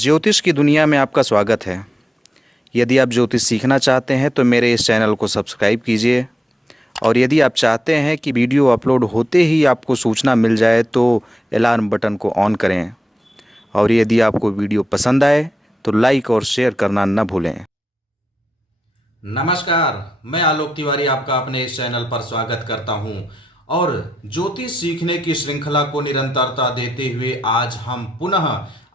ज्योतिष की दुनिया में आपका स्वागत है। यदि आप ज्योतिष सीखना चाहते हैं तो मेरे इस चैनल को सब्सक्राइब कीजिए, और यदि आप चाहते हैं कि वीडियो अपलोड होते ही आपको सूचना मिल जाए तो अलार्म बटन को ऑन करें। और यदि आपको वीडियो पसंद आए तो लाइक और शेयर करना न भूलें। नमस्कार, मैं आलोक तिवारी आपका अपने इस चैनल पर स्वागत करता हूं। और ज्योतिष सीखने की श्रृंखला को निरंतरता देते हुए आज हम पुनः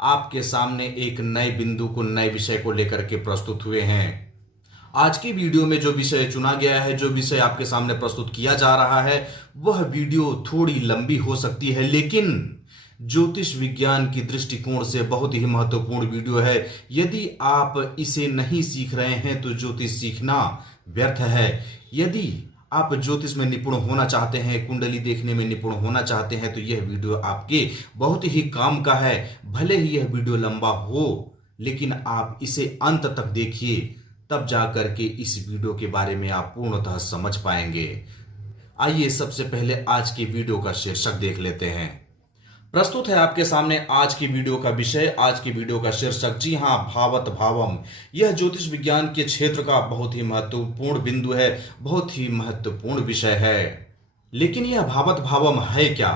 आपके सामने एक नए बिंदु को, नए विषय को लेकर के प्रस्तुत हुए हैं। आज की वीडियो में जो विषय चुना गया है, जो विषय आपके सामने प्रस्तुत किया जा रहा है, वह वीडियो थोड़ी लंबी हो सकती है, लेकिन ज्योतिष विज्ञान की दृष्टिकोण से बहुत ही महत्वपूर्ण वीडियो है। यदि आप इसे नहीं सीख रहे हैं तो ज्योतिष सीखना व्यर्थ है। यदि आप ज्योतिष में निपुण होना चाहते हैं, कुंडली देखने में निपुण होना चाहते हैं, तो यह वीडियो आपके बहुत ही काम का है। भले ही यह वीडियो लंबा हो, लेकिन आप इसे अंत तक देखिए, तब जाकर के इस वीडियो के बारे में आप पूर्णतः समझ पाएंगे। आइए सबसे पहले आज की वीडियो का शीर्षक देख लेते हैं। प्रस्तुत है आपके सामने आज की वीडियो का विषय, आज की वीडियो का शीर्षक। जी हां, भावत भावम। यह ज्योतिष विज्ञान के क्षेत्र का बहुत ही महत्वपूर्ण बिंदु है, बहुत ही महत्वपूर्ण विषय है। लेकिन यह भावत भावम है क्या?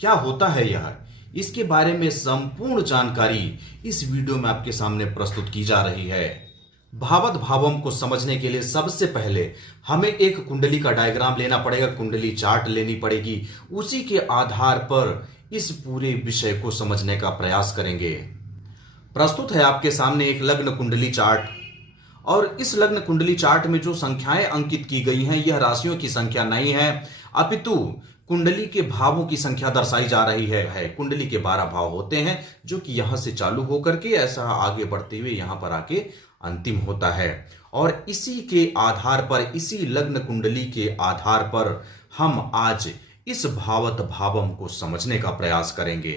क्या होता है यह? इसके बारे में संपूर्ण जानकारी इस वीडियो में आपके सामने प्रस्तुत की जा रही है। भावत भावम को समझने के लिए सबसे पहले हमें एक कुंडली का डायग्राम लेना पड़ेगा, कुंडली चार्ट लेनी पड़ेगी। उसी के आधार पर इस पूरे विषय को समझने का प्रयास करेंगे। प्रस्तुत है आपके सामने एक लग्न कुंडली चार्ट, और इस लग्न कुंडली चार्ट में जो संख्याएं अंकित की गई हैं, यह राशियों की संख्या नहीं है, अपितु कुंडली के भावों की संख्या दर्शाई जा रही है। कुंडली के 12 भाव होते हैं, जो कि यहां से चालू होकर के ऐसा आगे बढ़ते हुए यहां पर आके अंतिम होता है। और इसी के आधार पर, इसी लग्न कुंडली के आधार पर हम आज इस भावत भावम को समझने का प्रयास करेंगे।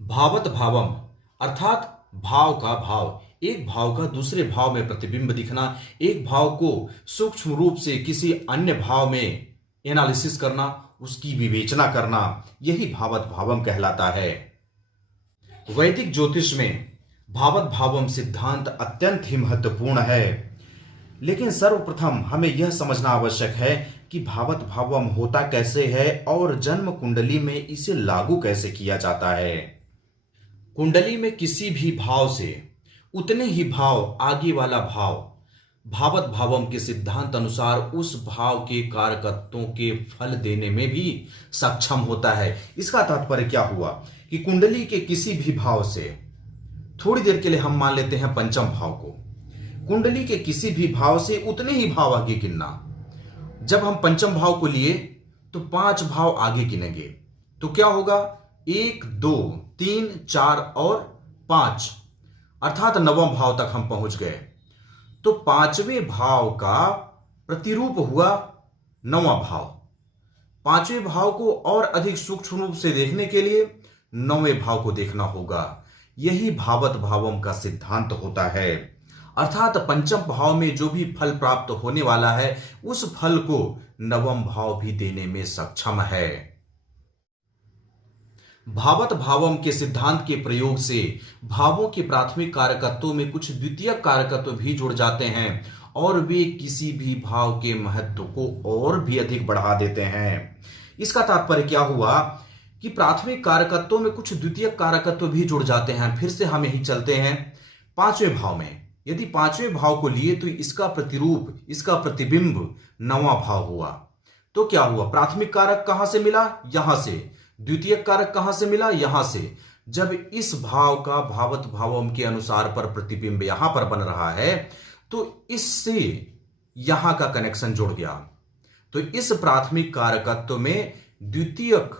भावत भावम अर्थात भाव का भाव, एक भाव का दूसरे भाव में प्रतिबिंब दिखना, एक भाव को सूक्ष्म रूप से किसी अन्य भाव में एनालिसिस करना, उसकी विवेचना करना, यही भावत भावम कहलाता है। वैदिक ज्योतिष में भावत भावम सिद्धांत अत्यंत ही महत्वपूर्ण है। लेकिन सर्वप्रथम हमें यह समझना आवश्यक है कि भावत भावम होता कैसे है और जन्म कुंडली में इसे लागू कैसे किया जाता है। कुंडली में किसी भी भाव से उतने ही भाव आगे वाला भाव भावत भावम के सिद्धांत अनुसार उस भाव के कारकत्वों के फल देने में भी सक्षम होता है। इसका तात्पर्य क्या हुआ कि कुंडली के किसी भी भाव से, थोड़ी देर के लिए हम मान लेते हैं पंचम भाव को, कुंडली के किसी भी भाव से उतने ही भाव आगे गिनना। जब हम पंचम भाव को लिए तो 5 भाव आगे गिनेंगे, तो क्या होगा? 1 2 3 4 और 5, अर्थात नवम भाव तक हम पहुंच गए। तो 5वें भाव का प्रतिरूप हुआ 9वां भाव। 5वें भाव को और अधिक सूक्ष्म रूप से देखने के लिए 9वें भाव को देखना होगा। यही भावत भावम का सिद्धांत होता है। अर्थात पंचम भाव में जो भी फल प्राप्त होने वाला है, उस फल को नवम भाव भी देने में सक्षम है। भावत भावम के सिद्धांत के प्रयोग से भावों के प्राथमिक कारकत्वों में कुछ द्वितीयक कारकत्व भी जुड़ जाते हैं, और वे किसी भी भाव के महत्व को और भी अधिक बढ़ा देते हैं। इसका तात्पर्य क्या हुआ कि प्राथमिक कारकत्वों में कुछ द्वितीयक कारकत्व भी जुड़ जाते हैं। फिर से हम यही चलते हैं 5वें भाव में। यदि 5वें भाव को लिए तो इसका प्रतिरूप, इसका प्रतिबिंब 9वां भाव हुआ। तो क्या हुआ? प्राथमिक कारक कहां से मिला? यहां से। द्वितीयक कारक कहां से मिला? यहां से। जब इस भाव का भावत भावम के अनुसार पर प्रतिबिंब यहां पर बन रहा है, तो इससे यहां का कनेक्शन जुड़ गया। तो इस प्राथमिक कारकत्व में द्वितीयक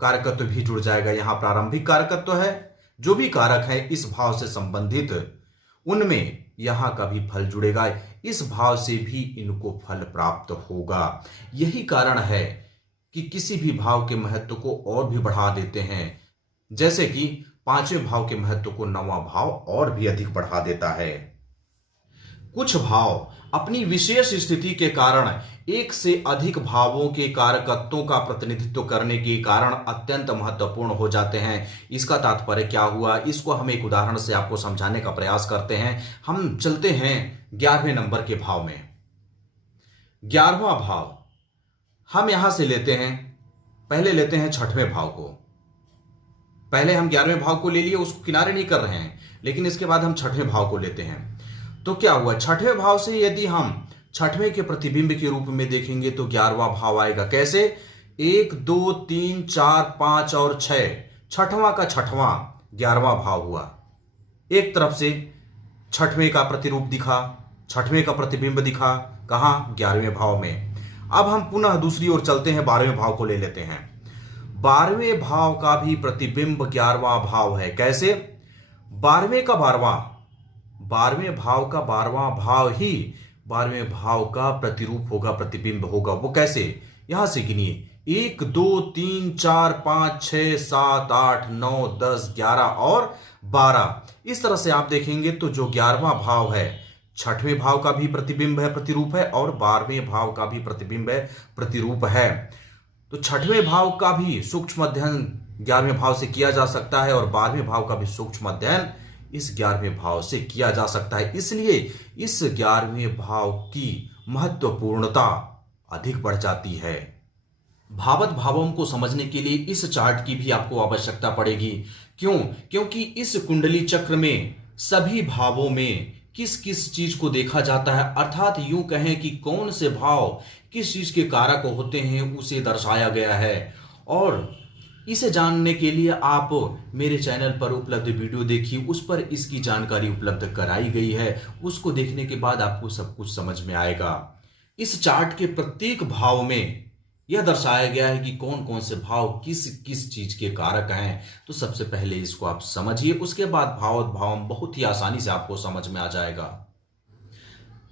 कारकत्व भी जुड़ जाएगा। यहां प्रारंभिक कारकत्व है, जो भी कारक है इस भाव से संबंधित, उनमें यहां का भी फल जुड़ेगा। इस भाव से भी इनको फल प्राप्त होगा। यही कारण है कि किसी भी भाव के महत्व को और भी बढ़ा देते हैं, जैसे कि 5वें भाव के महत्व को 9वां भाव और भी अधिक बढ़ा देता है। कुछ भाव अपनी विशेष स्थिति के कारण एक से अधिक भावों के कारकत्वों का प्रतिनिधित्व करने के कारण अत्यंत महत्वपूर्ण हो जाते हैं। इसका तात्पर्य क्या हुआ, इसको हम एक उदाहरण से आपको समझाने का प्रयास करते हैं। हम चलते हैं 11वें नंबर के भाव में। 11वां भाव हम यहां से लेते हैं, पहले लेते हैं 6वें भाव को। पहले हम 11वें भाव को ले लिए, उसको किनारे नहीं कर रहे हैं, लेकिन इसके बाद हम 6वें भाव को लेते हैं। तो क्या हुआ, 6वें भाव से यदि हम 6वें के प्रतिबिंब के रूप में देखेंगे तो 11वां भाव आएगा। कैसे? 1 2 3 4 5 और 6, 6वां का 6वां 11वां भाव हुआ। एक तरफ से 6वें का प्रतिरूप दिखा, 6वें का प्रतिबिंब दिखा, कहां? 11वें भाव में। अब हम पुनः दूसरी ओर चलते हैं, 12वें भाव को ले लेते हैं। 12वें भाव का भी प्रतिबिंब 11वां भाव है। कैसे? 12वें का 12वां, 12वें भाव का 12वां भाव ही 12वें भाव का प्रतिरूप होगा, प्रतिबिंब होगा। वो कैसे? यहां से गिनिए, 1 2 3 4 5 6 7 8 9 10 11 और 12। इस तरह से आप देखेंगे तो जो 11वां भाव है, 6वें भाव का भी प्रतिबिंब है, प्रतिरूप है, और 12वें भाव का भी प्रतिबिंब है, प्रतिरूप है। तो 6वें भाव का भी सूक्ष्म अध्ययन 11वें भाव से किया जा सकता है और 12वें भाव का भी सूक्ष्म अध्ययन इस 11वें भाव से किया जा सकता है। इसलिए इस 11वें भाव की महत्वपूर्णता अधिक बढ़ जाती है। भावत भावों को समझने के लिए इस चार्ट की भी आपको आवश्यकता पड़ेगी। क्यों? क्योंकि इस कुंडली चक्र में सभी भावों में किस किस चीज को देखा जाता है, अर्थात यूं कहें कि कौन से भाव किस चीज के कारक होते हैं, उसे दर्शाया गया है। और इसे जानने के लिए आप मेरे चैनल पर उपलब्ध वीडियो देखिए, उस पर इसकी जानकारी उपलब्ध कराई गई है। उसको देखने के बाद आपको सब कुछ समझ में आएगा। इस चार्ट के प्रत्येक भाव में यह दर्शाया गया है कि कौन कौन से भाव किस किस चीज के कारक हैं। तो सबसे पहले इसको आप समझिए, उसके बाद भावत भावम बहुत ही आसानी से आपको समझ में आ जाएगा।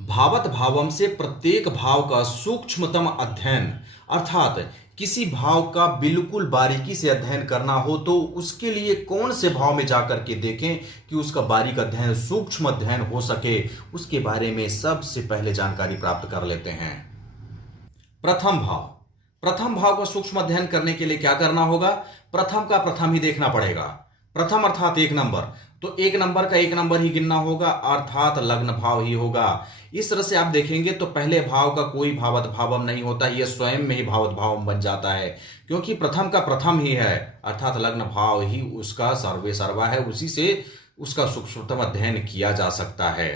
भावत भावम से प्रत्येक भाव का सूक्ष्मतम अध्ययन, अर्थात किसी भाव का बिल्कुल बारीकी से अध्ययन करना हो तो उसके लिए कौन से भाव में जाकर के देखें कि उसका बारीक अध्ययन, सूक्ष्म अध्ययन हो सके, उसके बारे में सबसे पहले जानकारी प्राप्त कर लेते हैं। प्रथम भाव, प्रथम भाव का सूक्ष्म अध्ययन करने के लिए क्या करना होगा? प्रथम का प्रथम ही देखना पड़ेगा। प्रथम अर्थात 1 नंबर, तो 1 नंबर का 1 नंबर ही गिनना होगा, अर्थात लग्न भाव ही होगा। इस तरह से आप देखेंगे तो पहले भाव का कोई भावत भावम नहीं होता, यह स्वयं में ही भावत भावम बन जाता है, क्योंकि प्रथम का प्रथम ही है, अर्थात लग्न भाव ही उसका सर्वे सर्वा है, उसी से उसका सूक्ष्मतम अध्ययन किया जा सकता है।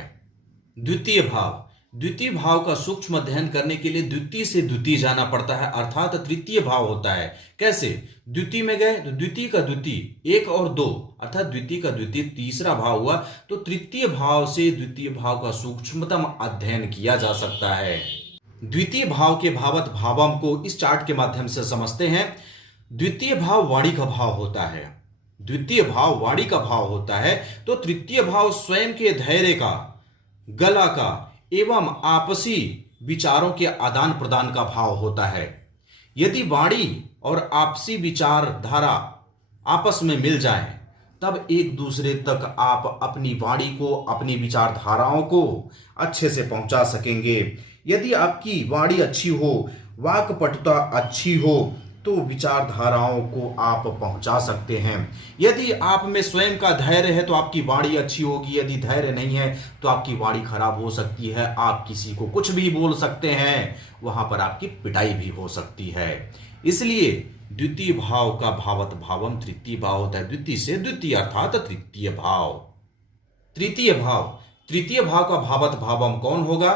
द्वितीय भाव, द्वितीय भाव का सूक्ष्म अध्ययन करने के लिए द्वितीय से द्वितीय जाना पड़ता है, अर्थात तृतीय भाव होता है। कैसे? द्वितीय में गए तो द्वितीय का द्वितीय 1 और 2, अर्थात द्वितीय का द्वितीय तीसरा भाव हुआ, तो तृतीय भाव से द्वितीय भाव का सूक्ष्मतम अध्ययन किया जा सकता है। द्वितीय भाव के भावत भावम को इस चार्ट के माध्यम से समझते हैं। द्वितीय भाव वाणी का भाव होता है, द्वितीय भाव वाणी का भाव होता है, तो तृतीय भाव स्वयं के धैर्य का, गला का एवं आपसी विचारों के आदान प्रदान का भाव होता है। यदि वाणी और आपसी विचारधारा आपस में मिल जाए तब एक दूसरे तक आप अपनी वाणी को, अपनी विचारधाराओं को अच्छे से पहुंचा सकेंगे। यदि आपकी वाणी अच्छी हो, वाक्पटुता अच्छी हो, तो विचारधाराओं को आप पहुंचा सकते हैं। यदि आप में स्वयं का धैर्य है तो आपकी वाणी अच्छी होगी, यदि धैर्य नहीं है तो आपकी वाणी खराब हो सकती है, आप किसी को कुछ भी बोल सकते हैं, वहां पर आपकी पिटाई भी हो सकती है। इसलिए द्वितीय भाव का भावत भावम तृतीय भाव होता है, द्वितीय से द्वितीय अर्थात तृतीय भाव। तृतीय भाव, तृतीय भाव का भावत भावम कौन होगा?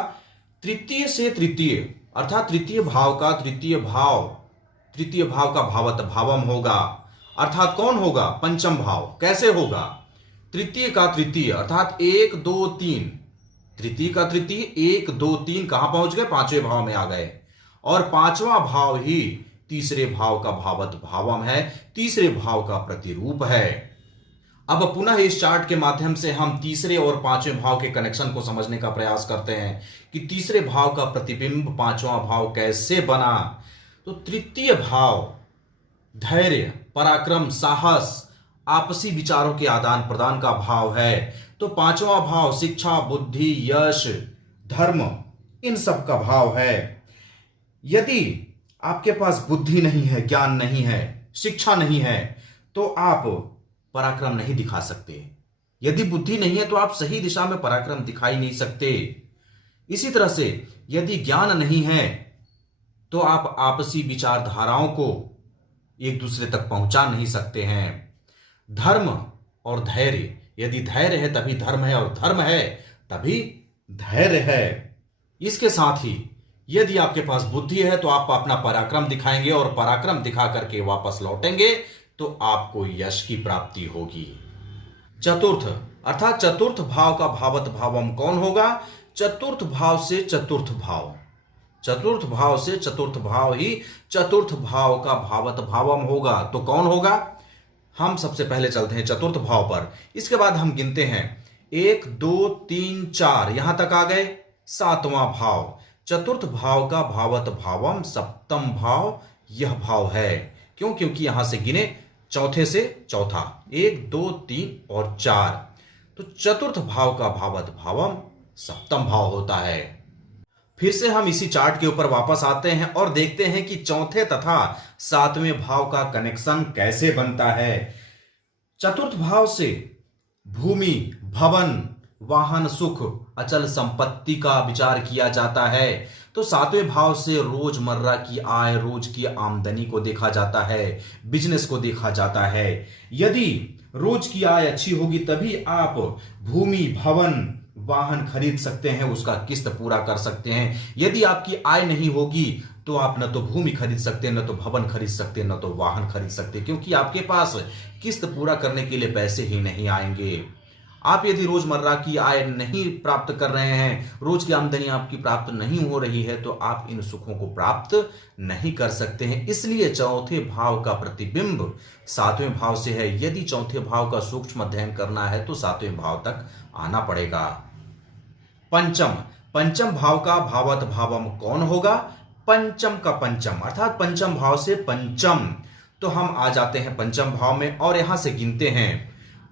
तृतीय से तृतीय, अर्थात तृतीय भाव का तृतीय भाव, तृतीय भाव का भावत भावम होगा, अर्थात कौन होगा? पंचम भाव। कैसे होगा? तृतीय का तृतीय, अर्थात 1 2 3, तृतीय का तृतीय 1 2 3 कहां पहुंच गए? 5वें भाव में आ गए, और 5वां भाव ही तीसरे भाव का भावत भावम है, तीसरे भाव का प्रतिरूप है। अब पुनः इस चार्ट के माध्यम से हम तीसरे और 5वें भाव के कनेक्शन को समझने का प्रयास करते हैं कि तीसरे भाव का प्रतिबिंब 5वां भाव कैसे बना। तो तृतीय भाव धैर्य, पराक्रम, साहस, आपसी विचारों के आदान प्रदान का भाव है। तो 5वां भाव शिक्षा, बुद्धि, यश, धर्म, इन सब का भाव है। यदि आपके पास बुद्धि नहीं है, ज्ञान नहीं है, शिक्षा नहीं है, तो आप पराक्रम नहीं दिखा सकते। यदि बुद्धि नहीं है तो आप सही दिशा में पराक्रम दिखाई नहीं सकते। इसी तरह से यदि ज्ञान नहीं है तो आप आपसी विचारधाराओं को एक दूसरे तक पहुंचा नहीं सकते हैं। धर्म और धैर्य, यदि धैर्य है तभी धर्म है, और धर्म है तभी धैर्य है। इसके साथ ही यदि आपके पास बुद्धि है तो आप अपना पराक्रम दिखाएंगे, और पराक्रम दिखा करके वापस लौटेंगे तो आपको यश की प्राप्ति होगी। चतुर्थ अर्थात चतुर्थ भाव का भावत भावम कौन होगा? चतुर्थ भाव से चतुर्थ भाव, चतुर्थ भाव से चतुर्थ भाव ही चतुर्थ भाव का भावत भावम होगा। तो कौन होगा? हम सबसे पहले चलते हैं चतुर्थ भाव पर, इसके बाद हम गिनते हैं 1 2 3 4, यहां तक आ गए। सातवां भाव, चतुर्थ भाव का भावत भावम सप्तम भाव यह भाव है। क्यों? क्योंकि यहां से गिने चौथे से चौथा, 1 2 3 और 4, तो चतुर्थ भाव का भावत भावम सप्तम भाव होता है। फिर से हम इसी चार्ट के ऊपर वापस आते हैं और देखते हैं कि चौथे तथा सातवें भाव का कनेक्शन कैसे बनता है। चतुर्थ भाव से भूमि, भवन, वाहन, सुख, अचल संपत्ति का विचार किया जाता है। तो सातवें भाव से रोजमर्रा की आय, रोज की आमदनी को देखा जाता है, बिजनेस को देखा जाता है। यदि रोज की आय अच्छी होगी तभी आप भूमि, भवन, वाहन खरीद सकते हैं, उसका किस्त पूरा कर सकते हैं। यदि आपकी आय नहीं होगी तो आप न तो भूमि खरीद सकते, न तो भवन खरीद सकते, न तो वाहन खरीद सकते, क्योंकि आपके पास किस्त पूरा करने के लिए पैसे ही नहीं आएंगे। आप यदि रोजमर्रा की आय नहीं प्राप्त कर रहे हैं, रोज की आमदनी आपकी प्राप्त नहीं हो रही है, तो आप इन सुखों को प्राप्त नहीं कर सकते हैं। इसलिए चौथे भाव का प्रतिबिंब सातवें भाव से है। यदि चौथे भाव का सूक्ष्म अध्ययन करना है तो सातवें भाव तक आना पड़ेगा। पंचम भाव का भावत भावम कौन होगा? पंचम का पंचम अर्थात पंचम भाव से पंचम, तो हम आ जाते हैं पंचम भाव में और यहां से गिनते हैं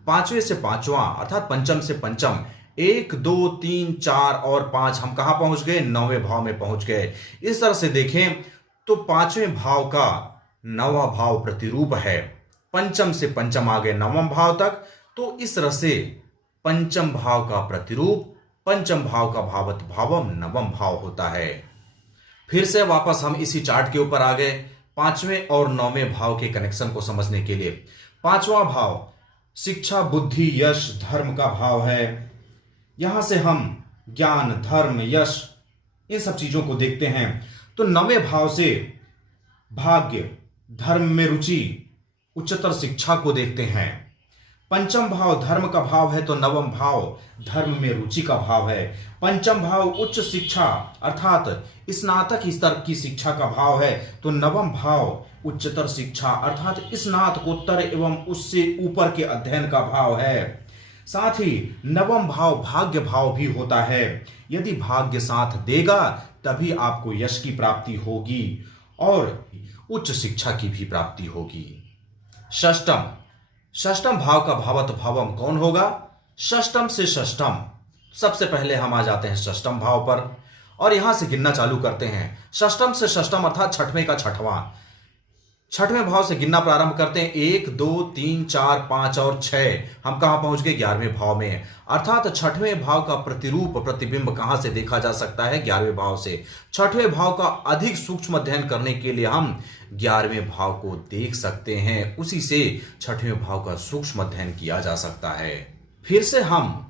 पांचवें से पांचवा अर्थात पंचम से पंचम, 1 2 3 4 और 5, हम कहां पहुंच गए? नौवें भाव में पहुंच गए। इस तरह से देखें तो पांचवें भाव का नौवां भाव प्रतिरूप है, पंचम से पंचम आ गए नवम भाव तक। तो इस तरह से पंचम भाव का प्रतिरूप पंचम भाव का भावत भावम नवम भाव होता है। फिर से वापस हम इसी चार्ट के ऊपर आ गए पांचवें और नौवें भाव के कनेक्शन को समझने के लिए। पांचवा भाव शिक्षा, बुद्धि, यश, धर्म का भाव है। यहां से हम ज्ञान, धर्म, यश, इन सब चीजों को देखते हैं। तो नौवें भाव से भाग्य, धर्म में रुचि, उच्चतर शिक्षा को देखते हैं। पंचम भाव धर्म का भाव है तो नवम भाव धर्म में रुचि का भाव है। पंचम भाव उच्च शिक्षा अर्थात स्नातक स्तर की शिक्षा का भाव है, तो नवम भाव उच्चतर शिक्षा अर्थात स्नातकोत्तर एवं उससे ऊपर के अध्ययन का भाव है। साथ ही नवम भाव भाग्य भाव भी होता है। यदि भाग्य साथ देगा तभी आपको यश की प्राप्ति होगी और उच्च शिक्षा की भी प्राप्ति होगी। षष्टम भाव का भावत भावम कौन होगा? षष्टम से षष्टम, सबसे पहले हम आ जाते हैं षष्टम भाव पर और यहां से गिनना चालू करते हैं। षष्टम से षष्टम अर्थात छठवें का छठवां, छठवें भाव से गिनना प्रारंभ करते हैं। 1 2 3 4 5 और 6, हम कहां पहुंच गए? 11वें भाव में। अर्थात छठवें भाव का प्रतिरूप प्रतिबिंब कहां से देखा जा सकता है? 11वें भाव से। छठवें भाव का अधिक सूक्ष्म अध्ययन करने के लिए हम 11वें भाव को देख सकते हैं, उसी से छठवें भाव का सूक्ष्म अध्ययन किया जा सकता है। फिर से हम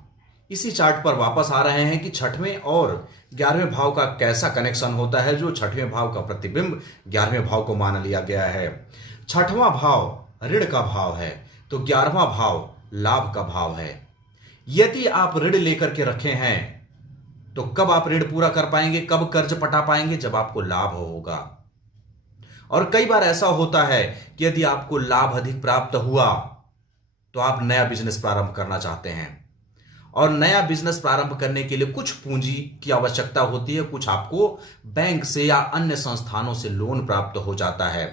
इसी चार्ट पर वापस आ रहे हैं कि छठवें और 11वें भाव का कैसा कनेक्शन होता है, जो छठवें भाव का प्रतिबिंब 11वें भाव को मान लिया गया है। छठवां भाव ऋण का भाव है तो 11वां भाव लाभ का भाव है। यदि आप ऋण लेकर के रखे हैं तो कब आप ऋण पूरा कर पाएंगे, कब कर्ज पटा पाएंगे? जब आपको लाभ होगा। और कई बार ऐसा होता है कि यदि आपको लाभ अधिक प्राप्त हुआ तो आप नया बिजनेस प्रारंभ करना चाहते हैं और नया बिजनेस प्रारंभ करने के लिए कुछ पूंजी की आवश्यकता होती है, कुछ आपको बैंक से या अन्य संस्थानों से लोन प्राप्त हो जाता है।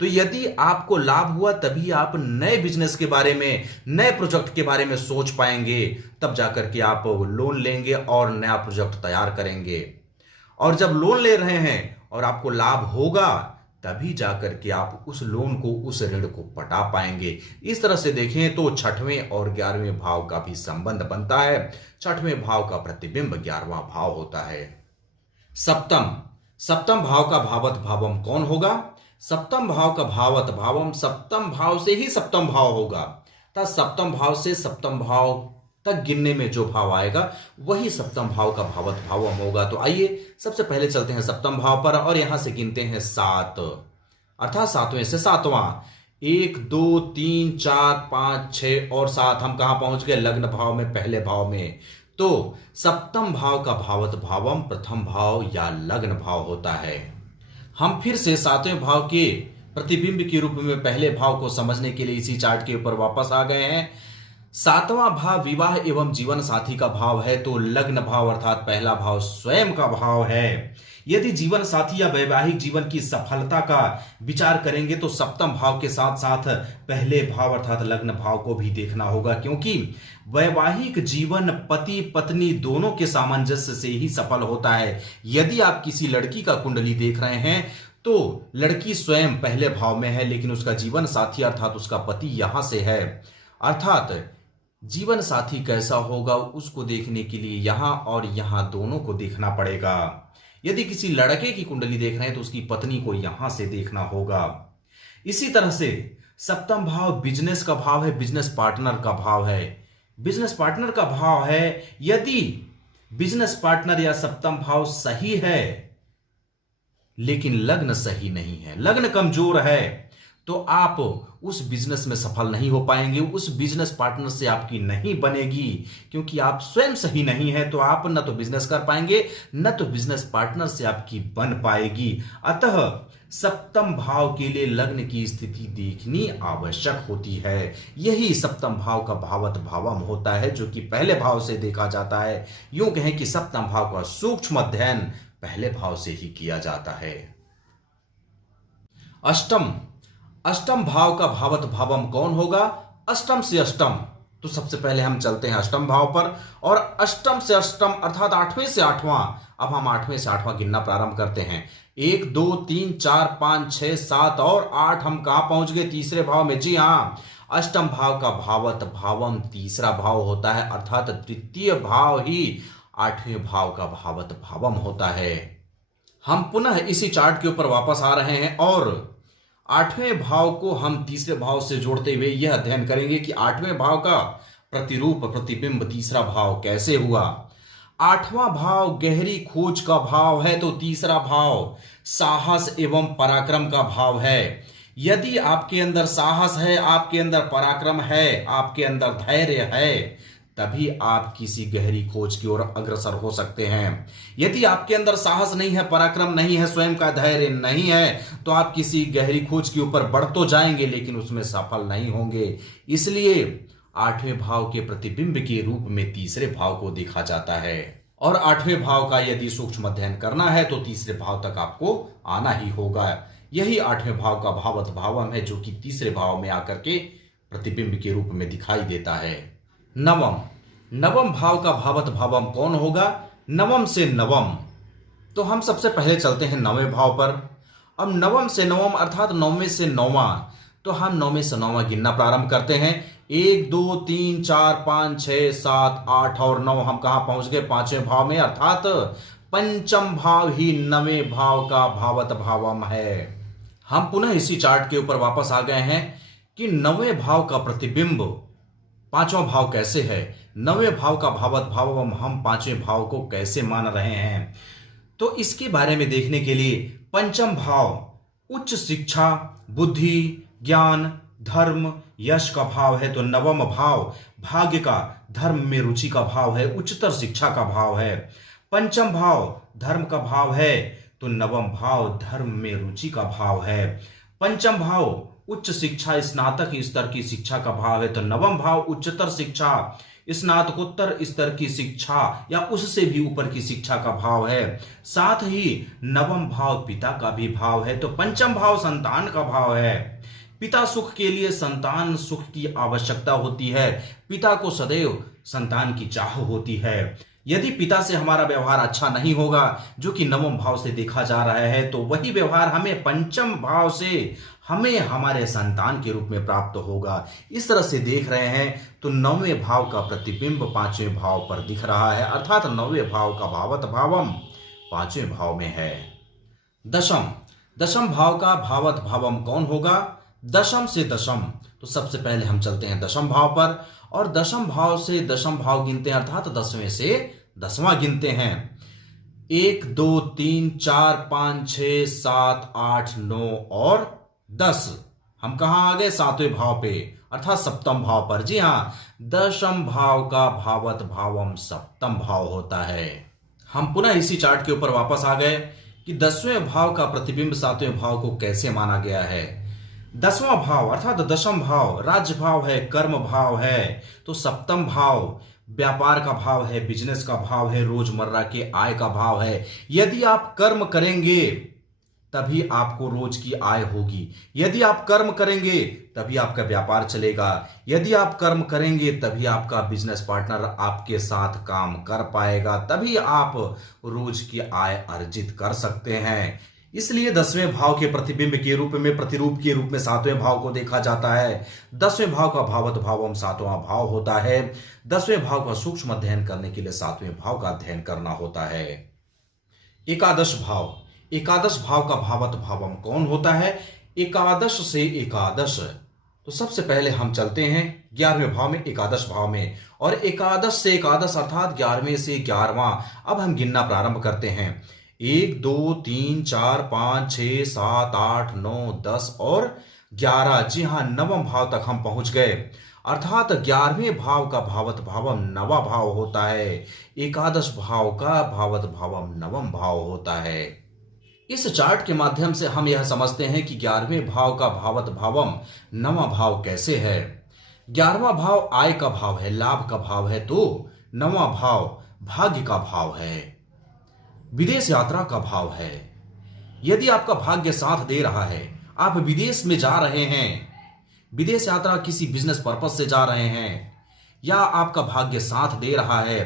तो यदि आपको लाभ हुआ तभी आप नए बिजनेस के बारे में, नए प्रोजेक्ट के बारे में सोच पाएंगे, तब जाकर के आप लोन लेंगे और नया प्रोजेक्ट तैयार करेंगे। और जब लोन ले रहे हैं और आपको लाभ होगा तभी जाकर के आप उस लोन को, उस ऋण को पटा पाएंगे। इस तरह से देखें तो छठवें और 11वें भाव का भी संबंध बनता है। छठवें भाव का प्रतिबिंब 11वां भाव होता है। सप्तम भाव का भावत भावम कौन होगा? सप्तम भाव का भावत भावम सप्तम भाव से ही सप्तम भाव होगा। तो सप्तम भाव से सप्तम भाव तक गिनने में जो भाव आएगा वही सप्तम भाव का भावत भावम होगा। तो आइए सबसे पहले चलते हैं सप्तम भाव पर और यहां से गिनते हैं 7, अर्थात 7वें से 7वां। 1 2 3 4 5 6 और 7 हम कहां पहुंच गए? लग्न भाव में, पहले भाव में। तो सप्तम भाव का भावत भावम प्रथम भाव या लग्न भाव होता है। हम फिर से 7वें भाव के प्रतिबिंब के रूप में पहले भाव को समझने के लिए इसी चार्ट के ऊपर वापस आ गए हैं। 7वां भाव विवाह एवं जीवन साथी का भाव है, तो लग्न भाव अर्थात पहला भाव स्वयं का भाव है। यदि जीवन साथी या वैवाहिक जीवन की सफलता का विचार करेंगे तो सप्तम भाव के साथ साथ पहले भाव अर्थात लग्न भाव को भी देखना होगा, क्योंकि वैवाहिक जीवन पति पत्नी दोनों के सामंजस्य से ही सफल होता है। यदि आप किसी लड़की का कुंडली देख रहे हैं तो लड़की स्वयं पहले भाव में है, लेकिन उसका जीवन साथी अर्थात उसका पति यहां से है। अर्थात जीवन साथी कैसा होगा उसको देखने के लिए यहां और यहां दोनों को देखना पड़ेगा। यदि किसी लड़के की कुंडली देख रहे हैं तो उसकी पत्नी को यहां से देखना होगा। इसी तरह से सप्तम भाव बिजनेस का भाव है, बिजनेस पार्टनर का भाव है। बिजनेस पार्टनर का भाव है, यदि बिजनेस पार्टनर या सप्तम भाव सही है लेकिन लग्न सही नहीं है, लग्न कमजोर है, तो आप उस बिजनेस में सफल नहीं हो पाएंगे, उस बिजनेस पार्टनर से आपकी नहीं बनेगी, क्योंकि आप स्वयं सही नहीं है। तो आप न तो बिजनेस कर पाएंगे न तो बिजनेस पार्टनर से आपकी बन पाएगी। अतः सप्तम भाव के लिए लग्न की स्थिति देखनी आवश्यक होती है। यही सप्तम भाव का भावत भावम होता है, जो कि पहले भाव से देखा जाता है। यूं कहें कि सप्तम भाव का सूक्ष्म अध्ययन पहले भाव से ही किया जाता है। अष्टम भाव का भावत भावम कौन होगा? अष्टम से अष्टम। तो सबसे पहले हम चलते हैं अष्टम भाव पर, और अष्टम से अष्टम अर्थात 8वें से 8वां। अब हम 8वें से 8वां गिनना प्रारंभ करते हैं। 1 2 3 4 5 6 7 और 8 हम कहां पहुंच गए? तीसरे भाव में। जी हां, अष्टम भाव का भावत भावम तीसरा भाव होता है, अर्थात तृतीय भाव ही 8वें भाव का भावत भावम होता है। हम पुनः इसी चार्ट के ऊपर वापस आ रहे हैं और 8वें भाव को हम तीसरे भाव से जोड़ते हुए यह अध्ययन करेंगे कि 8वें भाव का प्रतिरूप प्रतिबिंब तीसरा भाव कैसे हुआ। 8वां भाव गहरी खोज का भाव है, तो तीसरा भाव साहस एवं पराक्रम का भाव है। यदि आपके अंदर साहस है, आपके अंदर पराक्रम है, आपके अंदर धैर्य है, तभी आप किसी गहरी खोज की ओर अग्रसर हो सकते हैं। यदि आपके अंदर साहस नहीं है, पराक्रम नहीं है, स्वयं का धैर्य नहीं है, तो आप किसी गहरी खोज के ऊपर बढ़ तो जाएंगे लेकिन उसमें सफल नहीं होंगे। इसलिए 8वें भाव के प्रतिबिंब के रूप में तीसरे भाव को देखा जाता है, और 8वें भाव का यदि सूक्ष्म अध्ययन करना है तो तीसरे भाव तक आपको आना ही होगा। यही 8वें भाव का भावत भावम है, जो कि तीसरे भाव में आकर के प्रतिबिंब के रूप में दिखाई देता है। नवम भाव का भावत भावम कौन होगा? नवम से नवम। तो हम सबसे पहले चलते हैं 9वें भाव पर। अब नवम से नवम अर्थात 9वें से 9वां। तो हम 9वें से 9वां गिनना प्रारंभ करते हैं। 1 2 3 4 5 6 7 8 और 9 हम कहां पहुंच गए? 5वें भाव में, अर्थात पंचम भाव ही 9वें भाव का भावत भावम है। हम पुनः इसी चार्ट के ऊपर वापस आ गए हैं कि 9वें भाव का प्रतिबिंब 5वां भाव कैसे है, 9वें भाव का भावत भावम हम 5वें भाव को कैसे मान रहे हैं। तो इसके बारे में देखने के लिए पंचम भाव उच्च शिक्षा, बुद्धि, ज्ञान, धर्म, यश का भाव है, तो 9वां भाव भाग्य का, धर्म में रुचि का भाव है, उच्चतर शिक्षा का भाव है। पंचम भाव धर्म का भाव है, तो 9वां भाव धर्म में रुचि का भाव है। पंचम भाव उच्च शिक्षा स्नातक स्तर की शिक्षा का भाव है, तो नवम भाव उच्चतर शिक्षा स्नातकोत्तर स्तर की शिक्षा या उससे भी ऊपर की शिक्षा का भाव है। साथ ही नवम भाव पिता का भी भाव है, तो पंचम भाव संतान का भाव है। पिता सुख के लिए संतान सुख की आवश्यकता होती है। पिता को सदैव संतान की चाह होती है। यदि पिता से हमारा व्यवहार अच्छा नहीं होगा, जो कि नवम भाव से देखा जा रहा है, तो वही व्यवहार हमें पंचम भाव से हमें हमारे संतान के रूप में प्राप्त होगा। इस तरह से देख रहे हैं तो नौवें भाव का प्रतिबिंब पांचवें भाव पर दिख रहा है, अर्थात नौवें भाव का भावत भावम पांचवें भाव में है। दशम भाव का भावत भावम कौन होगा? दशम से दशम, तो सबसे पहले हम चलते हैं दशम भाव पर, और दशम भाव से दशम भाव गिनते हैं, अर्थात 10वें से 10वां गिनते हैं। 1 2 3 4 5 6 7 8 9 और 10। हम कहां आ गए? 7वें भाव पे, अर्थात सप्तम भाव पर। जी हां, दशम भाव का भावत भावम सप्तम भाव होता है। हम पुनः इसी चार्ट के ऊपर वापस आ गए कि 10वें भाव का प्रतिबिंब 7वें भाव को कैसे माना गया है। 10वां भाव अर्थात दशम भाव राज्य भाव है, कर्म भाव है, तो सप्तम भाव व्यापार का भाव है, बिजनेस का भाव है, रोजमर्रा के आय का भाव है। यदि आप कर्म करेंगे तभी आपको रोज की आय होगी। यदि आप कर्म करेंगे तभी आपका व्यापार चलेगा। यदि आप कर्म करेंगे तभी आपका बिजनेस पार्टनर आपके साथ काम कर पाएगा, तभी आप रोज की आय अर्जित कर सकते हैं। इसलिए 10वें भाव के प्रतिबिंब के रूप में, प्रतिरूप के रूप में 7वें भाव को देखा जाता है। 10वें भाव का भावत भावम 7वां भाव होता है। 10वें भाव का सूक्ष्म अध्ययन करने के लिए 7वें भाव का अध्ययन करना होता है। एकादश भाव का भावत भावम कौन होता है? एकादश से एकादश, तो सबसे पहले हम चलते हैं 11वें भाव में, एकादश भाव में, और एकादश से एकादश अर्थात 11वें से 11वां। अब हम गिनना प्रारंभ करते हैं। 1 2 3 4 5 6 7 8 9 10 और 11। जी हां, नवम भाव तक हम पहुंच गए, अर्थात 11वें भाव का भावत भावम नवा भाव होता है। एकादश भाव का भावत भावम नवम भाव होता है। इस चार्ट के माध्यम से हम यह समझते हैं कि 11वें भाव का भावत भावम नवा भाव कैसे है। 11वां भाव आय का भाव है, लाभ का भाव है, तो नवा भाव भाग्य का भाव है, विदेश यात्रा का भाव है। यदि आपका भाग्य साथ दे रहा है, आप विदेश में जा रहे हैं, विदेश यात्रा किसी बिजनेस पर्पस से जा रहे हैं, या आपका भाग्य साथ दे रहा है,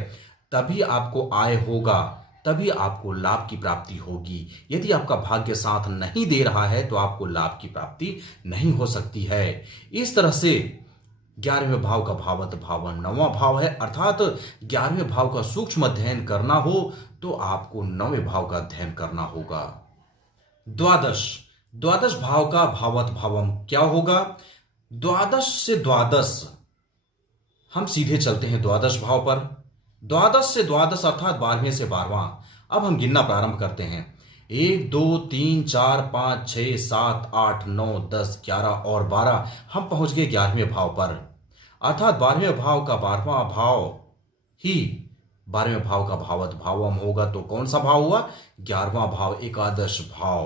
तभी आपको आय होगा, तभी आपको लाभ की प्राप्ति होगी। यदि आपका भाग्य साथ नहीं दे रहा है तो आपको लाभ की प्राप्ति नहीं हो सकती है। इस तरह से 11वें भाव का भावत भावन नौवां भाव है, अर्थात 11वें भाव का सूक्ष्म अध्ययन करना हो तो आपको 9वें भाव का अध्ययन करना होगा। द्वादश भाव का भावत भावम क्या होगा? द्वादश से द्वादश, हम सीधे चलते हैं द्वादश भाव पर। द्वादश से द्वादश अर्थात 12वें से 12वां। अब हम गिनना प्रारंभ करते हैं। 1 2 3 4 5 6 7 8 9 10 11 और 12। हम पहुंच गए 11वें भाव पर, अर्थात 12वें भाव का 12वां भाव ही 12वें भाव का भावत भावम होगा। तो कौन सा भाव हुआ? 11वां भाव, एकादश भाव।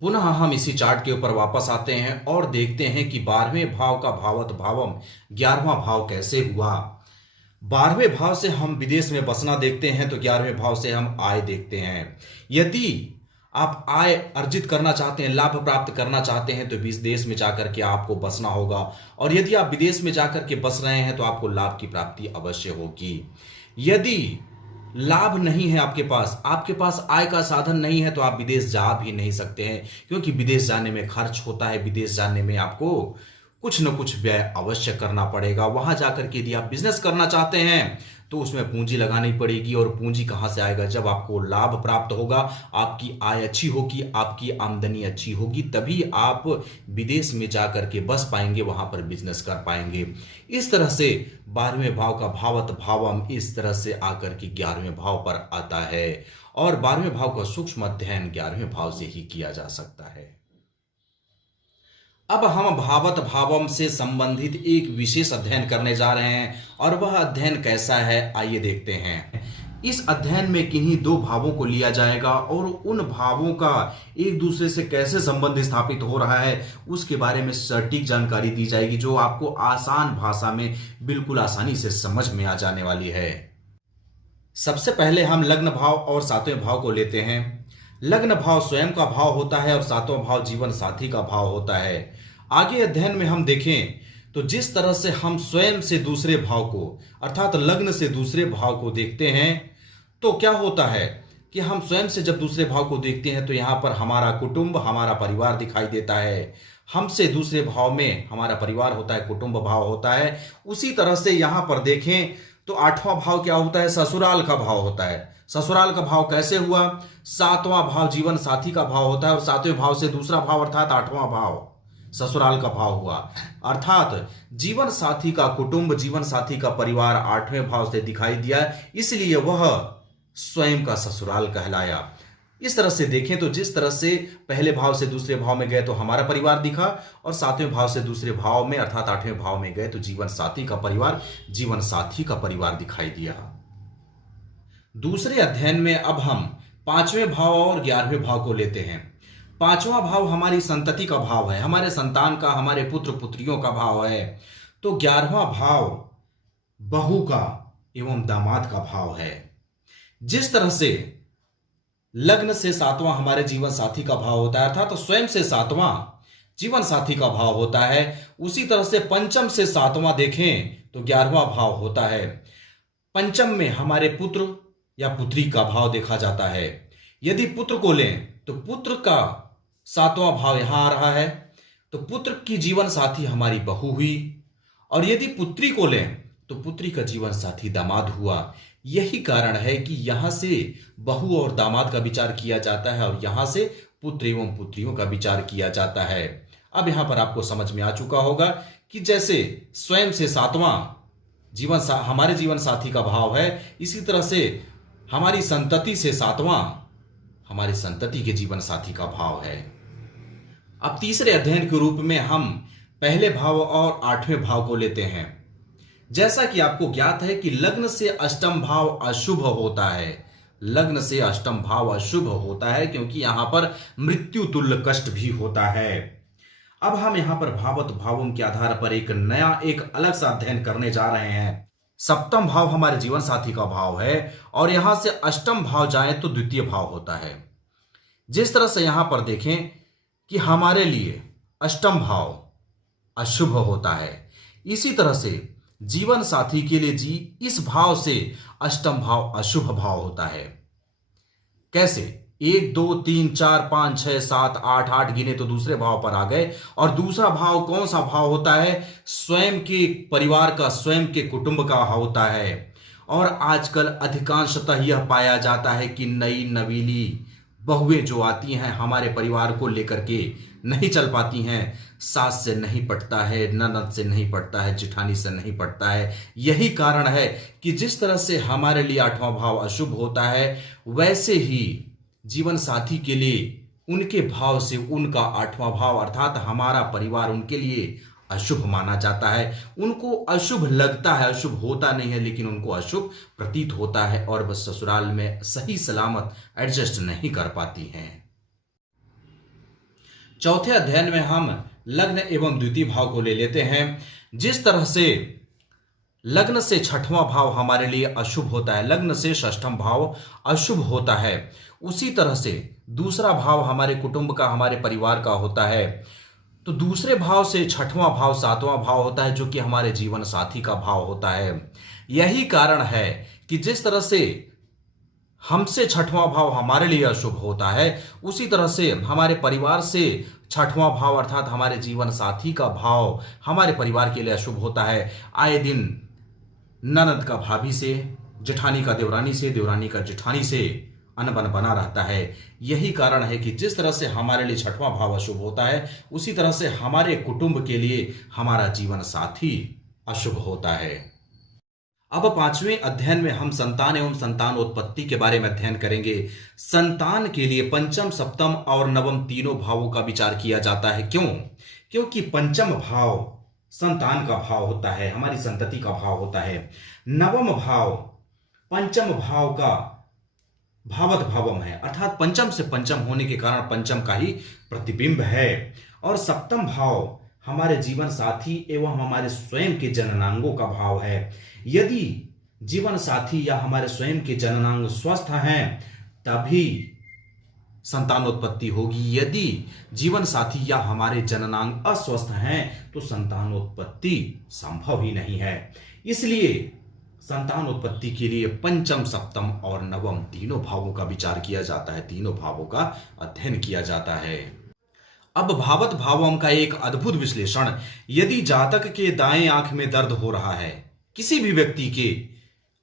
पुनः हम इसी चार्ट के ऊपर वापस आते हैं और देखते हैं कि 12वें भाव का भावत भावम 11वां भाव कैसे हुआ। 12वें भाव से हम विदेश में बसना देखते हैं, तो 11वें भाव से हम आय देखते हैं। यदि आप आय अर्जित करना चाहते हैं, लाभ प्राप्त करना चाहते हैं, तो विदेश में जाकर के आपको बसना होगा, और यदि आप विदेश में जाकर के बस रहे हैं तो आपको लाभ की प्राप्ति अवश्य होगी। यदि लाभ नहीं है आपके पास आय का साधन नहीं है, तो आप विदेश जा भी नहीं सकते हैं, क्योंकि विदेश जाने में खर्च होता है। विदेश जाने में आपको कुछ न कुछ व्यय अवश्य करना पड़ेगा। वहां जाकर के यदि आप बिजनेस करना चाहते हैं तो उसमें पूंजी लगानी पड़ेगी, और पूंजी कहां से आएगा? जब आपको लाभ प्राप्त होगा, आपकी आय अच्छी होगी, आपकी आमदनी अच्छी होगी, तभी आप विदेश में जाकर के बस पाएंगे, वहां पर बिजनेस कर पाएंगे। इस तरह से 12वें भाव का भावत भावम इस तरह से आकर के 11वें भाव पर आता है, और 12वें भाव का सूक्ष्म अध्ययन 11वें भाव से ही किया जा सकता है। अब हम भावत भावम से संबंधित एक विशेष अध्ययन करने जा रहे हैं, और वह अध्ययन कैसा है आइए देखते हैं। इस अध्ययन में किन्हीं दो भावों को लिया जाएगा और उन भावों का एक दूसरे से कैसे संबंध स्थापित हो रहा है उसके बारे में सटीक जानकारी दी जाएगी, जो आपको आसान भाषा में बिल्कुल आसानी से समझ में आ जाने वाली है। सबसे पहले हम लग्न भाव और सातवें भाव को लेते हैं। लग्न भाव स्वयं का भाव होता है और सातवां भाव जीवन साथी का भाव होता है। आगे अध्ययन में हम देखें तो जिस तरह से हम स्वयं से दूसरे भाव को अर्थात लग्न से दूसरे भाव को देखते हैं, तो क्या होता है कि हम स्वयं से जब दूसरे भाव को देखते हैं तो यहाँ पर हमारा कुटुंब, हमारा परिवार दिखाई देता है। हमसे दूसरे भाव में हमारा परिवार होता है, कुटुंब भाव होता है। उसी तरह से यहाँ पर देखें तो आठवां भाव क्या होता है? ससुराल का भाव होता है। ससुराल का भाव कैसे हुआ? सातवां भाव जीवन साथी का भाव होता है और सातवें भाव से दूसरा भाव अर्थात आठवां भाव ससुराल का भाव हुआ। अर्थात जीवन साथी का कुटुंब, जीवन साथी का परिवार आठवें भाव से दिखाई दिया, इसलिए वह स्वयं का ससुराल कहलाया। इस तरह से देखें तो जिस तरह से पहले भाव से दूसरे भाव में गए तो हमारा परिवार दिखा और सातवें भाव से दूसरे भाव में अर्थात आठवें भाव में गए तो जीवन साथी का परिवार, जीवन साथी का परिवार दिखाई दिया। दूसरे अध्ययन में अब हम पांचवें भाव और 11वें भाव को लेते हैं। पांचवा भाव हमारी संतति का भाव है, हमारे संतान का, हमारे पुत्र पुत्रियों का भाव है। तो 11वां भाव बहू का एवं दामाद का भाव है। जिस तरह से लग्न से सातवां हमारे जीवन साथी का भाव होता है अर्थात तो स्वयं से सातवां जीवन साथी का भाव होता है, उसी तरह से पंचम से सातवां देखें तो 11वां भाव होता है। पंचम में हमारे पुत्र या पुत्री का भाव देखा जाता है। यदि पुत्र को लें तो पुत्र का सातवां भाव यहां आ रहा है, तो पुत्र की जीवन साथी हमारी बहू हुई। और यदि पुत्री को लें तो पुत्री का जीवन साथी दामाद हुआ। यही कारण है कि यहां से बहू और दामाद का विचार किया जाता है और यहां से पुत्र एवं पुत्रियों का विचार किया जाता है। अब यहां पर आपको समझ में आ चुका होगा कि जैसे स्वयं से सातवां हमारे जीवन साथी का भाव है, इसी तरह से हमारी संतति से सातवां हमारी संतति के जीवन साथी का भाव है। अब तीसरे अध्ययन के रूप में हम पहले भाव और आठवें भाव को लेते हैं। जैसा कि आपको ज्ञात है कि लग्न से अष्टम भाव अशुभ होता है। लग्न से अष्टम भाव अशुभ होता है क्योंकि यहां पर मृत्यु तुल्य कष्ट भी होता है। अब हम यहां पर भावत भावों के आधार पर एक अलग सा अध्ययन करने जा रहे हैं। सप्तम भाव हमारे जीवन साथी का भाव है और यहां से अष्टम भाव जाए तो द्वितीय भाव होता है। जिस तरह से यहां पर देखें कि हमारे लिए अष्टम भाव अशुभ होता है, इसी तरह से जीवन साथी के लिए इस भाव से अष्टम भाव अशुभ भाव होता है। कैसे? 1 2 3 4 5 6 7 8 8 गिने तो दूसरे भाव पर आ गए। और दूसरा भाव कौन सा भाव होता है? स्वयं के परिवार का, स्वयं के कुटुंब का होता है। और आजकल अधिकांशतः यह पाया जाता है कि नई नवीली बहुएं जो आती हैं हमारे परिवार को लेकर के नहीं चल पाती हैं। सास से नहीं पटता है, ननद से नहीं पटता है, जिठानी से नहीं पटता है। यही कारण है कि जिस तरह से हमारे लिए आठवां भाव अशुभ होता है, वैसे ही जीवन साथी के लिए उनके भाव से उनका आठवां भाव अर्थात हमारा परिवार उनके लिए अशुभ माना जाता है। उनको अशुभ लगता है, अशुभ होता नहीं है, लेकिन उनको अशुभ प्रतीत होता है और वह ससुराल में सही सलामत एडजस्ट नहीं कर पाती हैं। चौथे अध्ययन में हम लग्न एवं द्वितीय भाव को ले लेते हैं। जिस तरह से लग्न से छठवां भाव हमारे लिए अशुभ होता है, लग्न से षष्ठम भाव अशुभ होता है, उसी तरह से दूसरा भाव हमारे कुटुंब का, हमारे परिवार का होता है। तो दूसरे भाव से छठवां भाव सातवां भाव होता है, जो कि हमारे जीवन साथी का भाव होता है। यही कारण है कि जिस तरह से हमसे छठवां भाव हमारे लिए अशुभ होता है, उसी तरह से हमारे परिवार से छठवां भाव अर्थात हमारे जीवन साथी का भाव हमारे परिवार के लिए अशुभ होता है। आए दिन ननद का भाभी से, जेठानी का देवरानी से, देवरानी का जेठानी से अनबन बना रहता है। यही कारण है कि जिस तरह से हमारे लिए छठवां भाव अशुभ होता है, उसी तरह से हमारे कुटुंब के लिए हमारा जीवन साथी अशुभ होता है। अब पांचवें अध्ययन में हम संतान एवं संतानोत्पत्ति के बारे में अध्ययन करेंगे। संतान के लिए पंचम, सप्तम और नवम तीनों भावों का विचार किया जाता है। क्यों? क्योंकि पंचम भाव संतान का भाव होता है, हमारी संतति का भाव होता है। नवम भाव पंचम भाव का भावत भावम है, अर्थात पंचम से पंचम होने के कारण पंचम का ही प्रतिबिंब है। और सप्तम भाव हमारे जीवन साथी एवं हमारे स्वयं के जननांगों का भाव है। यदि जीवन साथी या हमारे स्वयं के जननांग स्वस्थ हैं तभी संतानोत्पत्ति होगी। यदि जीवन साथी या हमारे जननांग अस्वस्थ हैं तो संतानोत्पत्ति संभव ही नहीं है। इसलिए संतानोत्पत्ति के लिए पंचम, सप्तम और नवम तीनों भावों का विचार किया जाता है, तीनों भावों का अध्ययन किया जाता है। अब भावत भावम का एक अद्भुत विश्लेषण। यदि जातक के दाएं आंख में दर्द हो रहा है, किसी भी व्यक्ति के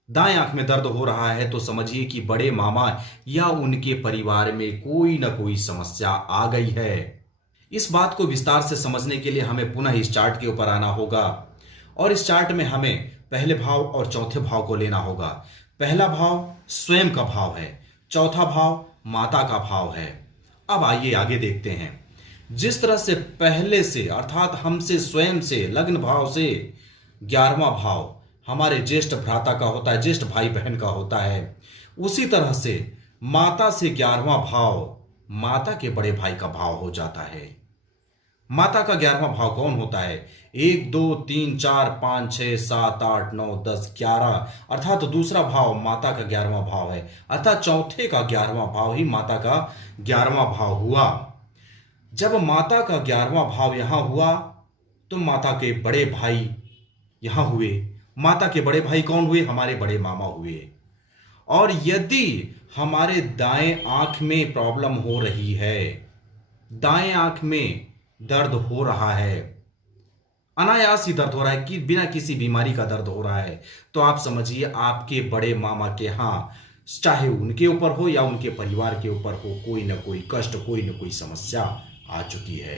दाएं आंख में दर्द हो रहा है, तो समझिए कि बड़े मामा या उनके परिवार में कोई ना कोई समस्या आ गई है। इस बात को विस्तार से समझने के लिए हमें पुनः इस चार्ट के ऊपर आना होगा और इस चार्ट में हमें पहले भाव और चौथे भाव को लेना होगा। पहला भाव स्वयं का भाव है, चौथा भाव माता का भाव है। अब आइए आगे देखते हैं। जिस तरह से पहले से अर्थात हमसे स्वयं से लग्न भाव से 11वां भाव हमारे ज्येष्ठ भ्राता का होता है, ज्येष्ठ भाई बहन का होता है, उसी तरह से माता से 11वां भाव माता के बड़े भाई का भाव हो जाता है। माता का 11वां भाव कौन होता है? 1 2 3 4 5 6 7 8 9 10 11, अर्थात दूसरा भाव माता का 11वां भाव है, अर्थात चौथे का 11वां भाव ही माता का 11वां भाव हुआ। जब माता का 11वां भाव यहां हुआ तो माता के बड़े भाई यहां हुए। माता के बड़े भाई कौन हुए? हमारे बड़े मामा हुए। और यदि हमारे दाएं आंख में प्रॉब्लम हो रही है, दाएं आंख में दर्द हो रहा है, अनायास ही दर्द हो रहा है कि बिना किसी बीमारी का दर्द हो रहा है, तो आप समझिए आपके बड़े मामा के यहां, चाहे उनके ऊपर हो या उनके परिवार के ऊपर हो, कोई ना कोई कष्ट, कोई ना कोई समस्या आ चुकी है।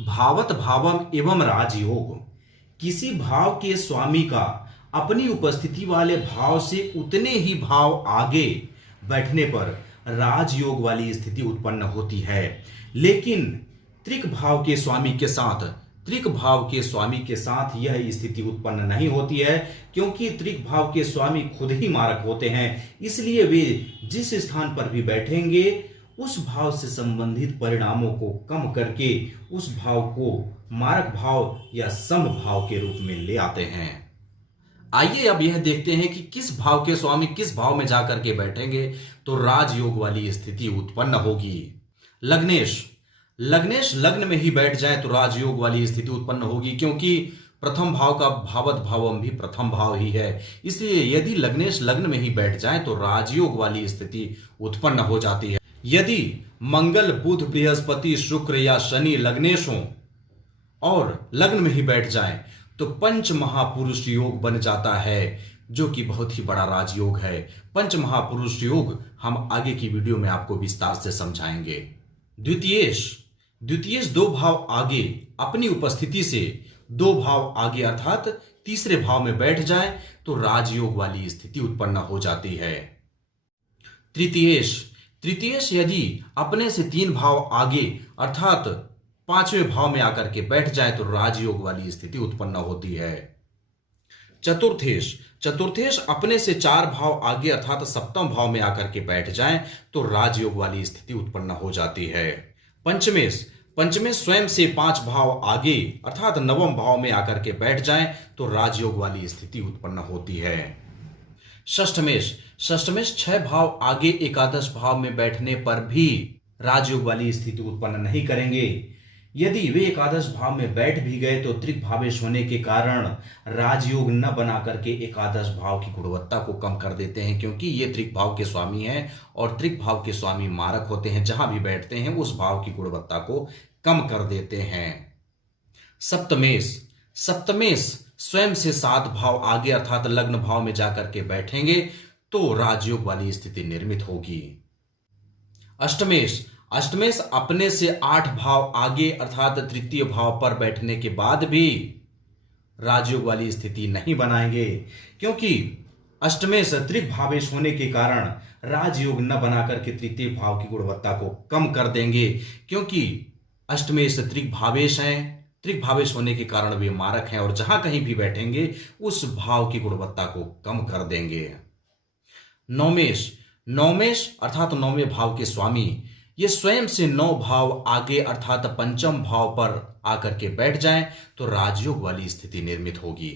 भावत भावम एवं राजयोग। किसी भाव के स्वामी का अपनी उपस्थिति वाले भाव से उतने ही भाव आगे बैठने पर राजयोग वाली स्थिति उत्पन्न होती है। लेकिन त्रिक भाव के स्वामी के साथ, त्रिक भाव के स्वामी के साथ यह स्थिति उत्पन्न नहीं होती है, क्योंकि त्रिक भाव के स्वामी खुद ही मारक होते हैं। इसलिए वे जिस स्थान पर भी बैठेंगे उस भाव से संबंधित परिणामों को कम करके उस भाव को मारक भाव या सम भाव के रूप में ले आते हैं। आइए अब यह देखते हैं कि किस भाव के स्वामी किस भाव में जाकर के बैठेंगे तो राजयोग वाली स्थिति उत्पन्न होगी। लग्नेश लग्न में ही बैठ जाए तो राजयोग वाली स्थिति उत्पन्न होगी, क्योंकि प्रथम भाव का भावत भावम भी प्रथम भाव ही है। इसलिए यदि लग्नेश लग्न में ही बैठ जाए तो राजयोग वाली स्थिति उत्पन्न हो जाती है। यदि मंगल, बुध, बृहस्पति, शुक्र या शनि लग्नेश हों और लग्न में ही बैठ जाएं तो पंच महापुरुष योग बन जाता है, जो कि बहुत ही बड़ा राजयोग है। पंच महापुरुष योग हम आगे की वीडियो में आपको विस्तार से समझाएंगे। द्वितीयेश 2 भाव आगे अपनी उपस्थिति से 2 भाव आगे अर्थात तीसरे भाव में बैठ जाए तो राजयोग वाली स्थिति उत्पन्न हो जाती है। तृतीयेश यदि अपने से 3 भाव आगे अर्थात 5वें भाव में आकर के बैठ जाए तो राजयोग वाली स्थिति उत्पन्न होती है। चतुर्थेश अपने से 4 भाव आगे अर्थात 7वें भाव में आकर के बैठ जाए तो राजयोग वाली स्थिति उत्पन्न हो जाती है। पंचमेश स्वयं से 5 भाव आगे अर्थात 9वें भाव में आकर के बैठ जाएं तो राजयोग वाली स्थिति उत्पन्न होती है। षष्ठमेश 6 भाव आगे एकादश भाव में बैठने पर भी राजयोग वाली स्थिति उत्पन्न नहीं करेंगे। यदि वे एकादश भाव में बैठ भी गए तो त्रिक भावेश होने के कारण राजयोग न बना करके एकादश भाव की गुणवत्ता को कम कर देते हैं, क्योंकि ये त्रिक भाव के स्वामी हैं और त्रिक भाव के स्वामी मारक होते हैं। जहां भी बैठते हैं उस भाव की गुणवत्ता को कम कर देते हैं। सप्तमेश स्वयं से 7 भाव आगे अर्थात लग्न भाव में जाकर के बैठेंगे तो राजयोग वाली स्थिति निर्मित होगी। अष्टमेश अपने से 8 भाव आगे अर्थात तृतीय भाव पर बैठने के बाद भी राजयोग वाली स्थिति नहीं बनाएंगे, क्योंकि अष्टमेश त्रिक भावेश होने के कारण राजयोग न बनाकर के तृतीय भाव की गुणवत्ता को कम कर देंगे, क्योंकि अष्टमेश त्रिक भावेश हैं। त्रिक भावेश होने के कारण वे मारक हैं और जहां कहीं भी बैठेंगे उस भाव की गुणवत्ता को कम कर देंगे। नौमेश, नौमेश अर्थात नौवें भाव के स्वामी, ये स्वयं से 9 भाव आगे अर्थात पंचम भाव पर आकर के बैठ जाएं तो राजयोग वाली स्थिति निर्मित होगी।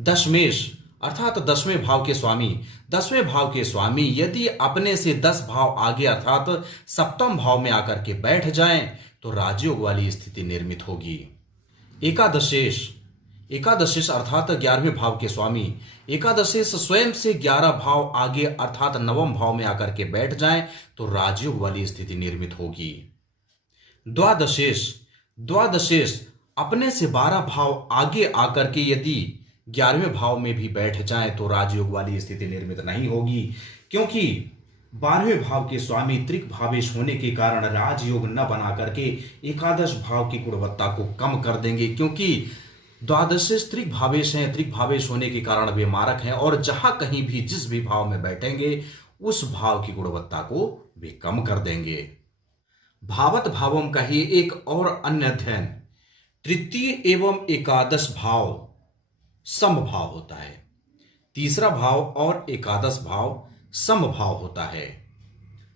दशमेश अर्थात 10वें भाव के स्वामी, 10वें भाव के स्वामी यदि अपने से 10 भाव आगे अर्थात सप्तम भाव में आकर के बैठ जाएं तो राजयोग वाली स्थिति निर्मित होगी। एकादशेश, एकादशेश अर्थात 11वें भाव के स्वामी, एकादशेश स्वयं से 11 भाव आगे अर्थात 9वें भाव में आकर के बैठ जाएं तो राजयोग वाली स्थिति निर्मित होगी। द्वादशेश, द्वादशेष अपने से 12 भाव आगे आकर के यदि 11वें भाव में भी बैठ जाएं तो राजयोग वाली स्थिति निर्मित नहीं होगी, क्योंकि 12वें भाव के स्वामी त्रिक भावेश होने के कारण राजयोग न बना करके एकादश भाव की गुणवत्ता को कम कर देंगे, क्योंकि द्वादशेष त्रिक भावेश हैं, त्रिक भावेश होने के कारण वे मारक हैं और जहां कहीं भी जिस भी भाव में बैठेंगे उस भाव की गुणवत्ता को वे कम कर देंगे। भावत भावम का ही एक और अन्य अध्ययन, तृतीय एवं एकादश भाव समभाव होता है। तीसरा भाव और एकादश भाव समभाव होता है।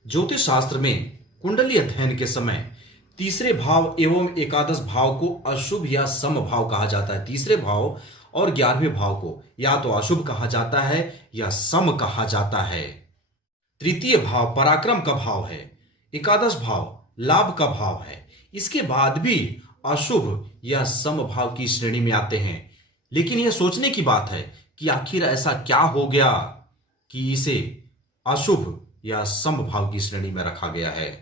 ज्योतिष शास्त्र में कुंडली अध्ययन के समय तीसरे भाव एवं एकादश भाव को अशुभ या समभाव कहा जाता है। तीसरे भाव और 11वें भाव को या तो अशुभ कहा जाता है या सम कहा जाता है। तृतीय भाव पराक्रम का भाव है, एकादश भाव लाभ का भाव है। इसके बाद भी अशुभ या समभाव की श्रेणी में आते हैं, लेकिन यह सोचने की बात है कि आखिर ऐसा क्या हो गया कि इसे अशुभ या समभाव की श्रेणी में रखा गया है।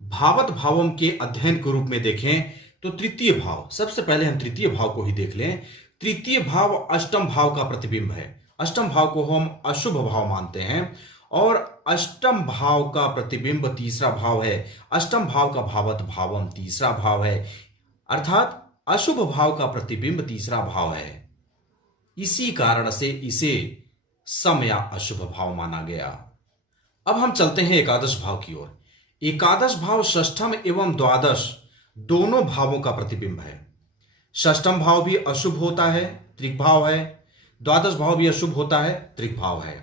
भावत भावम के अध्ययन के रूप में देखें तो तृतीय भाव, सबसे पहले हम तृतीय भाव को ही देख लें। तृतीय भाव अष्टम भाव का प्रतिबिंब है। अष्टम भाव को हम अशुभ भाव मानते हैं और अष्टम भाव का प्रतिबिंब तीसरा भाव है। अष्टम भाव का भावत भावम तीसरा भाव है, अर्थात अशुभ भाव का प्रतिबिंब तीसरा भाव है। इसी कारण से इसे सम या अशुभ भाव माना गया। अब हम चलते हैं एकादश भाव की ओर। एकादश भाव षष्ठम एवं द्वादश दोनों भावों का प्रतिबिंब है। षष्ठम भाव भी अशुभ होता है, त्रिक भाव है। द्वादश भाव भी अशुभ होता है, त्रिक भाव है।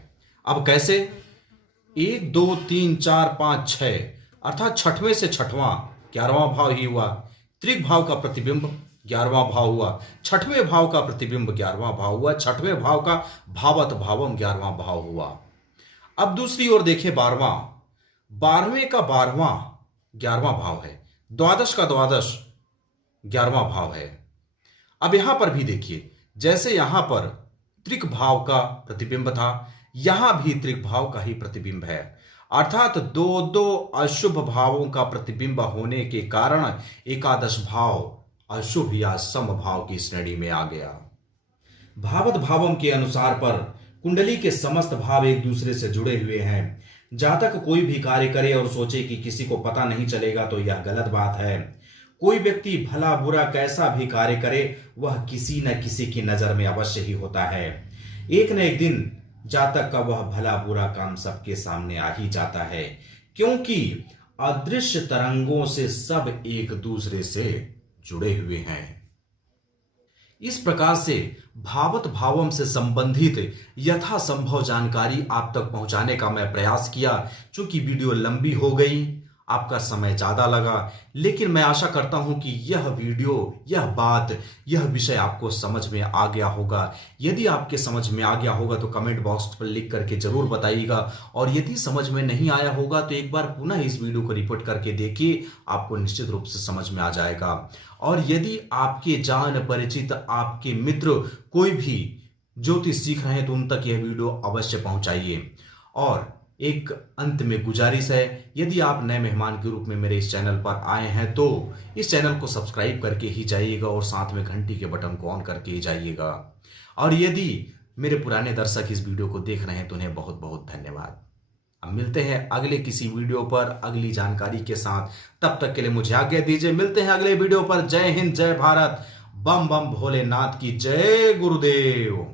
अब कैसे? 1 2 3 4 5 6 अर्थात छठवें से छठवां 11वां भाव ही हुआ। त्रिक भाव का प्रतिबिंब 11वां भाव हुआ, छठवें भाव का प्रतिबिंब 11वां भाव हुआ, छठवें भाव का भावत भावम 11वां भाव हुआ। अब दूसरी ओर देखें 12वें का 12वां 11वां भाव है, द्वादश का द्वादश 11वां भाव है। अब यहां पर भी देखिए, जैसे यहां पर त्रिक भाव का प्रतिबिंब था, यहां भी त्रिक भाव का ही प्रतिबिंब है, अर्थात 2 अशुभ भावों का प्रतिबिंब होने के कारण एकादश भाव अशुभ या सम भाव की श्रेणी में आ गया। भावत भावम के अनुसार पर कुंडली के समस्त भाव एक दूसरे से जुड़े हुए हैं। जातक कोई भी कार्य करे और सोचे कि किसी को पता नहीं चलेगा तो यह गलत बात है। कोई व्यक्ति भला बुरा कैसा भी कार्य करे वह किसी न किसी की नजर में अवश्य ही होता है। एक न एक दिन जातक का वह भला बुरा काम सबके सामने आ ही जाता है, क्योंकि अदृश्य तरंगों से सब एक दूसरे से जुड़े हुए हैं। इस प्रकार से भावत भावम से संबंधित यथासंभव जानकारी आप तक पहुंचाने का मैं प्रयास किया। चूंकि वीडियो लंबी हो गई, आपका समय ज्यादा लगा, लेकिन मैं आशा करता हूं कि यह वीडियो, यह बात, यह विषय आपको समझ में आ गया होगा। यदि आपके समझ में आ गया होगा तो कमेंट बॉक्स पर लिख करके जरूर बताइएगा, और यदि समझ में नहीं आया होगा तो एक बार पुनः इस वीडियो को रिपीट करके देखिए, आपको निश्चित रूप से समझ में आ जाएगा। और यदि आपके जान परिचित, आपके मित्र कोई भी ज्योतिष सीख रहे हैं तो उन तक यह वीडियो अवश्य पहुंचाइए। और एक अंत में गुजारिश है, यदि आप नए मेहमान के रूप में मेरे इस चैनल पर आए हैं तो इस चैनल को सब्सक्राइब करके ही जाइएगा और साथ में घंटी के बटन को ऑन करके ही जाइएगा। और यदि मेरे पुराने दर्शक इस वीडियो को देख रहे हैं तो उन्हें बहुत बहुत धन्यवाद। अब मिलते हैं अगले किसी वीडियो पर अगली जानकारी के साथ। तब तक के लिए मुझे आज्ञा दीजिए। मिलते हैं अगले वीडियो पर। जय हिंद, जय भारत, बम बम भोलेनाथ की जय, गुरुदेव।